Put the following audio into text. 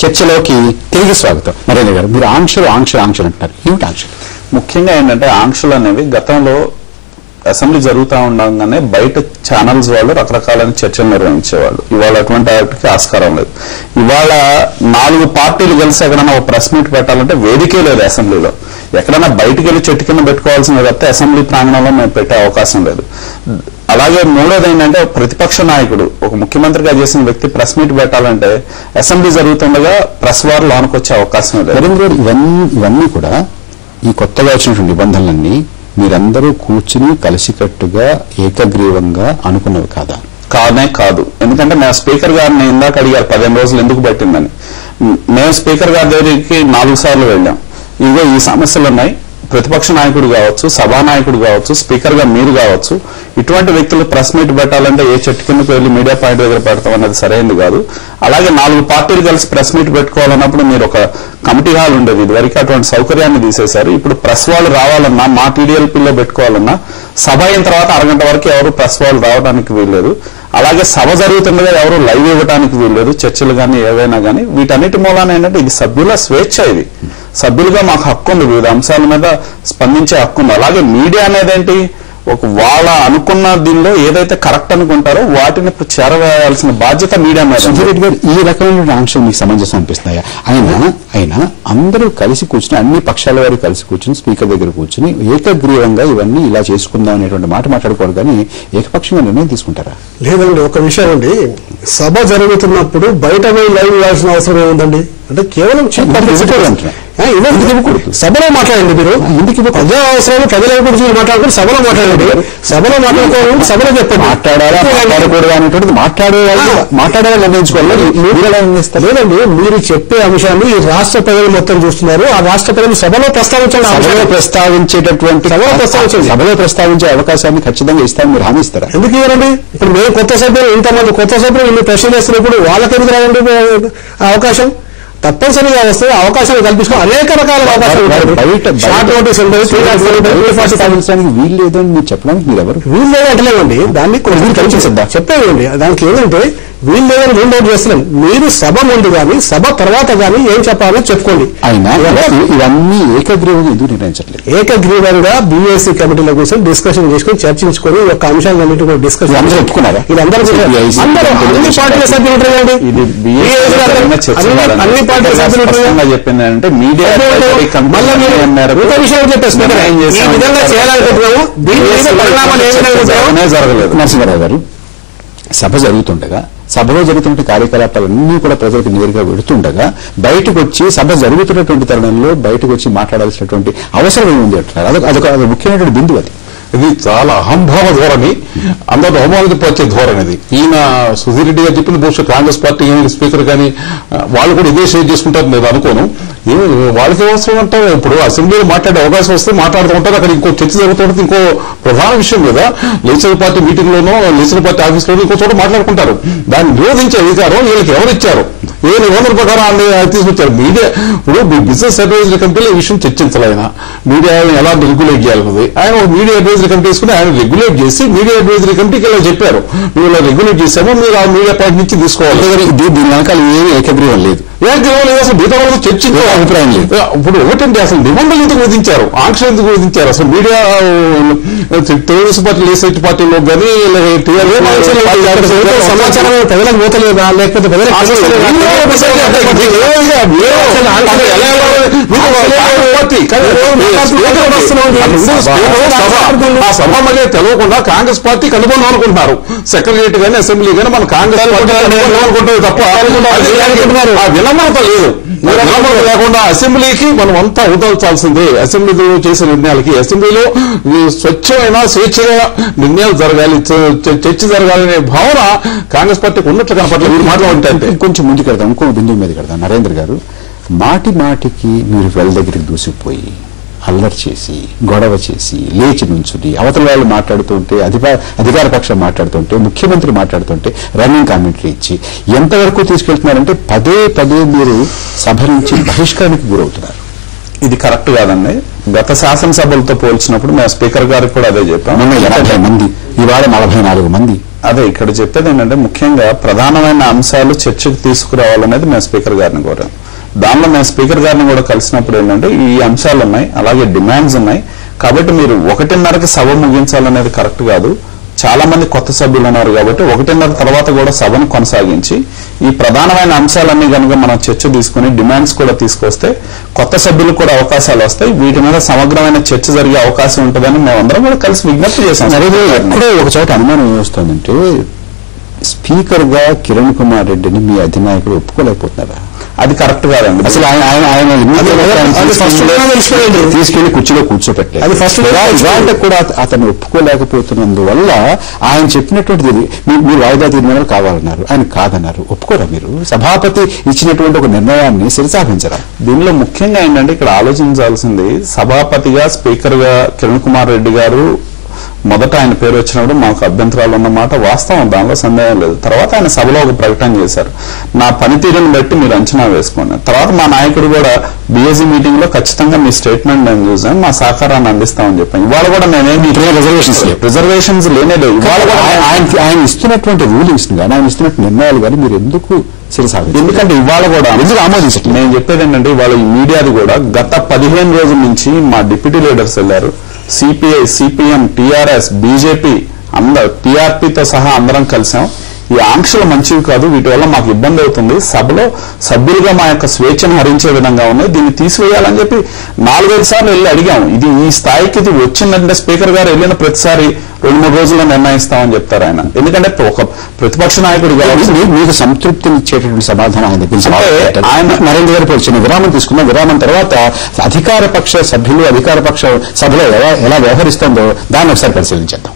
చర్చలోకి తిరిగి స్వాగతం. నరేంద్ర గారు, మీరు ఆంక్షలు అంటున్నారు. ఏమిటి ఆంక్షలు? ముఖ్యంగా ఏంటంటే ఆంక్షలు అనేవి గతంలో అసెంబ్లీ జరుగుతూ ఉండగానే బయట ఛానల్స్ వాళ్ళు రకరకాలైన చర్చలు నిర్వహించేవాళ్ళు. ఇవాళ అటువంటి వాటికి ఆస్కారం లేదు. ఇవాళ 4 పార్టీలు కలిసి ఎక్కడైనా ఒక ప్రెస్ మీట్ పెట్టాలంటే వేదికే లేదు అసెంబ్లీలో. ఎక్కడైనా బయటికి వెళ్ళి చెట్టు కింద పెట్టుకోవాల్సింది తప్పితే అసెంబ్లీ ప్రాంగణంలో మేము పెట్టే అవకాశం లేదు. అలాగే మూడోది ఏంటంటే ప్రతిపక్ష నాయకుడు ఒక ముఖ్యమంత్రిగా చేసిన వ్యక్తి ప్రెస్ మీట్ పెట్టాలంటే అసెంబ్లీ జరుగుతుండగా ప్రెస్ వారు లోనకొచ్చే అవకాశం లేదు. నరేంద్ర గారు, ఇవన్నీ కూడా ఈ కొత్తగా వచ్చినటువంటి నిబంధనలన్నీ మీరందరూ కూర్చుని కలిసికట్టుగా ఏకగ్రీవంగా అనుకున్నవి కాదా? కాదు. ఎందుకంటే మేము స్పీకర్ గారిని ఇందాక అడిగారు 15 రోజులు ఎందుకు పట్టిందని. మేము స్పీకర్ గారి దగ్గరికి 4 సార్లు వెళ్ళాం. ఇదిగో ఈ సమస్యలు ఉన్నాయి, ప్రతిపక్ష నాయకుడు కావచ్చు, సభానాయకుడు కావచ్చు, స్పీకర్ గా మీరు కావచ్చు, ఇటువంటి వ్యక్తులు ప్రెస్ మీట్ పెట్టాలంటే ఏ చెట్టు కిందకు వెళ్లి మీడియా పాయింట్ దగ్గర పెడతాం అనేది సరైనది కాదు. అలాగే 4 పార్టీలు కలిసి ప్రెస్ మీట్ పెట్టుకోవాలన్నప్పుడు మీరు ఒక కమిటీ హాల్ ఉండేది, ఇదివరకు అటువంటి సౌకర్యాన్ని తీసేశారు. ఇప్పుడు ప్రెస్ వాళ్ళు రావాలన్నా మా టీడీఎల్పీలో పెట్టుకోవాలన్నా సభ అయిన తర్వాత అరగంట వరకు ఎవరు ప్రెస్ వాళ్ళు రావడానికి వీల్లేదు. అలాగే సభ జరుగుతుండగా ఎవరు లైవ్ ఇవ్వడానికి వీల్లేదు, చర్చలు కానీ ఏవైనా కానీ. వీటన్నిటి మూలాన ఏంటంటే ఇది సభ్యుల స్వేచ్ఛ. ఇది సభ్యులుగా మాకు హక్కు ఉంది, వివిధ అంశాల మీద స్పందించే హక్కు ఉంది. అలాగే మీడియా అనేది ఏంటి, ఒక వాళ్ళ అనుకున్న దీనిలో ఏదైతే కరెక్ట్ అనుకుంటారో వాటిని చేరవేయాల్సిన బాధ్యత మీడియా మీద. సుధీరెడ్డి గారు, ఈ రకమైన ఆంక్షలు మీకు సమంజసం అనిపిస్తున్నాయా? ఆయన అందరూ కలిసి కూర్చుని, అన్ని పక్షాల వారు కలిసి కూర్చుని స్పీకర్ దగ్గర కూర్చుని ఏకగ్రీవంగా ఇవన్నీ ఇలా చేసుకుందాం అనేటువంటి మాట మాట్లాడుకోరు, కానీ ఏకపక్షంగా నిర్ణయం తీసుకుంటారా? లేదండి. ఒక విషయం అండి, సభ జరుగుతున్నప్పుడు బయట పోయి లైవ్ ఇవ్వాల్సిన అవసరం ఏముందండి? అంటే కేవలం సభలో మాట్లాడండి. మీరు ఎందుకు ప్రజా అవసరాలు ప్రజల గురించి మాట్లాడుకుని సభలో మాట్లాడండి. సభలో మాట్లాడుకోవాలంటే సభలో చెప్పండి. మాట్లాడకూడదు అనేటువంటిది మాట్లాడేవాళ్ళు నిర్ణయించుకోవాలి. లేదండి, మీరు చెప్పే అంశాన్ని ఈ రాష్ట్ర ప్రజలు మొత్తం చూస్తున్నారు. ఆ రాష్ట్ర ప్రజలు సభలో ప్రస్తావించండి. సభలో ప్రస్తావించే అవకాశాన్ని ఖచ్చితంగా ఇస్తారని మీరు హామీ ఇస్తారా? ఎందుకు ఇవ్వరండి? ఇప్పుడు మేము కొత్త సభ్యులు, ఇంతమంది కొత్త సభ్యులు ఇన్ని ప్రశ్నలు వేస్తున్నప్పుడు వాళ్ళకి ఎందుకు రావండి అవకాశం? తప్పనిసరిగా వస్తే అవకాశాలు కల్పిస్తాం. అనేక రకాల అవకాశాలు వీలు లేదని మీరు చెప్పడానికి మీరు ఎవరు? వీలు లేదని అంటలేమండి, దాన్ని చెప్పేయండి. దానికి ఏంటంటే వీళ్ళు లేదని మేము డౌట్ చేస్తున్నాం. మీరు సభ ముందు కానీ సభ తర్వాత కానీ ఏం చెప్పాలో చెప్పుకోండి. అయినా ఇవన్నీ ఏకగ్రీవంగా ఎందుకు నిర్ణయించట్లేదు? ఏకగ్రీవంగా బీఎస్సీ కమిటీల కోసం డిస్కషన్ చేసుకుని చర్చించుకొని ఒక అంశాలన్నింటి కూడా డిస్కషన్ అందరూ ఒప్పుకున్నారా? వీళ్ళందరూ అన్ని పార్టీల సభ్యులు ఉంటారు. అన్ని పార్టీల సభ్యులు చెప్పిందంటే మీడియా ఒక విషయం చెప్పేసి ఈ విధంగా చేయాలనుకుంటున్నాము. దీని మీద పరిణామాలు ఏ విధంగా జరగలేదు. నరసింహారావు గారు, సభ జరుగుతుండగా, సభలో జరుగుతున్న కార్యకలాపాలన్నీ కూడా ప్రజలకు నేరుగా వెళుతుండగా బయటకు వచ్చి సభ జరుగుతున్నటువంటి తరుణంలో బయటకు వచ్చి మాట్లాడాల్సినటువంటి అవసరం ఏముంది అంటున్నారు. అదొక ముఖ్యమైనటువంటి బిందువు. అది ఇది చాలా అహంభావ ధోరణి, అందరూ అవమానించే ధోరణి. ఇది ఈయన సుధీర్ రెడ్డి గారు చెప్పిన బహుశా కాంగ్రెస్ పార్టీ స్పీకర్ కానీ వాళ్ళు కూడా ఇదే షేర్ చేసుకుంటారు నేను అనుకోను. వాళ్ళకి అవసరం అంటారు. ఇప్పుడు అసెంబ్లీలో మాట్లాడే అవకాశం వస్తే మాట్లాడుతూ ఉంటారు. అక్కడ ఇంకో చర్చ జరుగుతుంటుంది. ఇంకో ప్రధాన విషయం మీద లెజిస్లేటివ్ పార్టీ మీటింగ్ లోనో లెజిస్లేటివ్ పార్టీ ఆఫీస్ లోనో ఇంకో చోట మాట్లాడుకుంటారు. దాన్ని నిరోధించే అధికారం వీళ్ళకి ఎవరు ఇచ్చారు? ఏ నిబంధనల ప్రకారం తీసుకొచ్చారు? మీడియా ఇప్పుడు బిజినెస్ అడ్వైజరీ కమిటీలో ఈ విషయం చర్చించాలి. మీడియా ఎలా రెగ్యులేట్ చేయాలన్నది ఆయన మీడియా అడ్వైజరీ కమిటీ తీసుకుని ఆయన రెగ్యులేట్ చేసి మీడియా అడ్వైజరీ కమిటీకి ఇలా చెప్పారు, మీరు ఇలా రెగ్యులేట్ చేసామో మీరు ఆ మీడియా పాయింట్ నుంచి తీసుకోవాలి. దీని వెనకాల ఏమీ ఏకగ్రీవం లేదు. ఏకగ్రీవం లేదు. అసలు మిగతా వాళ్ళతో చర్చించే అభిప్రాయం లేదు. ఇప్పుడు ఒకటంటే అసలు నిబంధనలు ఎందుకు విధించారు, ఆంక్షలు ఎందుకు విధించారు? అసలు మీడియా తెలుగుదేశం పార్టీ లేసెట్ పార్టీలో కానీ సమాచారం ప్రజలకు పోతలేదా లేకపోతే సభ మళ్ళీ తెలవకుండా కాంగ్రెస్ పార్టీకి అనుబంధం అనుకుంటున్నారు. సెక్రటరియట్ కానీ అసెంబ్లీ కానీ మన కాంగ్రెస్ పార్టీ అనుకుంటుంది తప్ప ఆ వినమ్రత లేదు. వినమ్రత లేకుండా అసెంబ్లీకి మనం అంతా ఉదల్చాల్సిందే. అసెంబ్లీలో చేసే నిర్ణయాలకి అసెంబ్లీలో స్వచ్ఛమైన స్వేచ్ఛగా నిర్ణయాలు జరగాలి, చర్చ జరగాలనే భావన కాంగ్రెస్ పార్టీకి ఉన్నట్లు కనపట్లేదు. మీరు మాట్లాడుతుంటే కొంచెం ముందుకు వెళ్దాం, ఇంకో బిందువు మీద వెళ్దాం. నరేంద్ర గారు, మాటి మాటికి మీరు వెల్ దగ్గరికి దూసిపోయి అల్లరి చేసి గొడవ చేసి లేచి నుంచుని అవతల వాళ్ళు మాట్లాడుతుంటే అధికార పక్షం మాట్లాడుతుంటే ముఖ్యమంత్రి మాట్లాడుతుంటే రన్నింగ్ కామెంటరీ ఇచ్చి ఎంతవరకు తీసుకెళ్తున్నారంటే పదే పదే మీరు సభ నుంచి బహిష్కరణకు గురవుతున్నారు. ఇది కరెక్ట్ కాదండి. గత శాసనసభలతో పోల్చినప్పుడు మేము స్పీకర్ గారికి కూడా అదే చెప్పాం. మొన్న 80 మంది, ఇవాళ 44 మంది. అదే ఇక్కడ చెప్పేది ఏంటంటే ముఖ్యంగా ప్రధానమైన అంశాలు చర్చకు తీసుకురావాలనేది మేము స్పీకర్ గారిని కోరాం. దానిలో మేము స్పీకర్ గారిని కూడా కలిసినప్పుడు ఏంటంటే ఈ అంశాలు ఉన్నాయి, అలాగే డిమాండ్స్ ఉన్నాయి, కాబట్టి మీరు 1:30కి సభ ముగించాలనేది కరెక్ట్ కాదు. చాలా మంది కొత్త సభ్యులు ఉన్నారు కాబట్టి 1:30 తర్వాత కూడా సభను కొనసాగించి ఈ ప్రధానమైన అంశాలన్నీ కనుక మనం చర్చ తీసుకుని డిమాండ్స్ కూడా తీసుకొస్తే కొత్త సభ్యులకు కూడా అవకాశాలు వస్తాయి, వీటి మీద సమగ్రమైన చర్చ జరిగే అవకాశం ఉంటుందని మేమందరం కూడా కలిసి విజ్ఞప్తి చేశాం. ఇప్పుడే ఒక చోట అనుమానం ఏమొస్తుందంటే స్పీకర్ గా కిరణ్ కుమార్ రెడ్డిని మీ అధినాయకుడు ఒప్పుకోలేకపోతున్నారా? అది కరెక్ట్ కాదండి. అసలు ఆయన తీసుకెళ్లి కుర్చీలో కూర్చోపెట్టారు. అది ఫస్ట్ ఇవాళ కూడా అతను ఒప్పుకోలేకపోతున్నందువల్ల ఆయన చెప్పినటువంటిది మీరు వాయిదా తీర్మానాలు కావాలన్నారు, ఆయన కాదన్నారు. ఒప్పుకోరా మీరు? సభాపతి ఇచ్చినటువంటి ఒక నిర్ణయాన్ని శిరసాహించరా? దీనిలో ముఖ్యంగా ఏంటంటే ఇక్కడ ఆలోచించాల్సింది సభాపతిగా స్పీకర్ గా కిరణ్ కుమార్ రెడ్డి గారు మొదట ఆయన పేరు వచ్చినప్పుడు మాకు అభ్యంతరాలు ఉన్నమాట వాస్తవం, దానిలో సందేహం లేదు. తర్వాత ఆయన సభలో ఒక ప్రకటన చేశారు, నా పనితీరుని బట్టి మీరు అంచనా వేసుకోండి. తర్వాత మా నాయకుడు కూడా బీఎస్సీ మీటింగ్ లో ఖచ్చితంగా మీ స్టేట్మెంట్ నేను చూసాను, మా సహకారాన్ని అందిస్తామని చెప్పాను. ఇవాళ కూడా నేనేమి రిజర్వేషన్స్ లేనేలేదు. ఇవాళ కూడా ఆయన ఇస్తున్నటువంటి రూలింగ్స్ కానీ ఆయన ఇస్తున్నట్టు నిర్ణయాలు కానీ మీరు ఎందుకు శిరసాహించారు? ఎందుకంటే ఇవాళ కూడా ఎందుకు ఆమోదించట్లేదు? నేను చెప్పేది ఏంటంటే ఇవాళ ఈ మీడియాది కూడా గత 15 రోజుల నుంచి మా డిప్యూటీ లీడర్స్ వెళ్లారు, సిపిఐ, సిపిఎం, టిఆర్ఎస్, బీజేపీ అందరు, టీఆర్పీతో సహా అందరం కలిసాం. ఈ ఆంక్షలు మంచివి కాదు, వీటి వల్ల మాకు ఇబ్బంది అవుతుంది, సభలో సభ్యులుగా మా యొక్క స్వేచ్ఛను హరించే విధంగా ఉన్నాయి, దీన్ని తీసివేయాలని చెప్పి 4-5 సార్లు వెళ్ళి అడిగాము. ఇది ఈ స్థాయికి ఇది వచ్చిందంటే స్పీకర్ గారు వెళ్ళిన ప్రతిసారి 2-3 రోజుల్లో నిర్ణయిస్తామని చెప్తారు ఆయన. ఎందుకంటే ఒక ప్రతిపక్ష నాయకుడు మీకు సంతృప్తిని ఇచ్చేటటువంటి సమాధానం ఆయన దగ్గర ఆయన నరేంద్ర గారికి వచ్చిన విరామం తీసుకున్న విరామం తర్వాత అధికార పక్ష సభ్యులు అధికార పక్ష సభలో ఎలా వ్యవహరిస్తుందో దాన్ని ఒకసారి పరిశీలించేద్దాం.